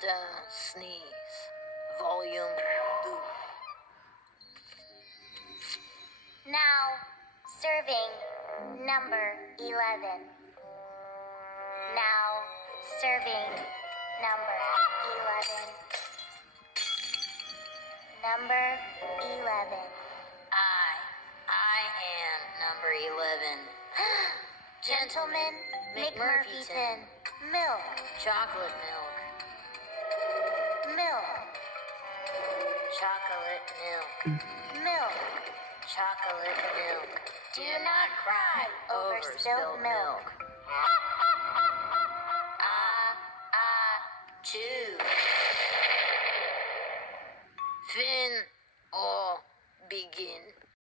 Sneeze. Volume 2. Now, serving number 11. Now, serving number 11. Number 11. I am number 11. Gentleman McMurphyton. Milk. Chocolate milk. Milk. Chocolate milk. Milk. Chocolate milk. Do not cry over spilled milk. Chew. Fin or begin.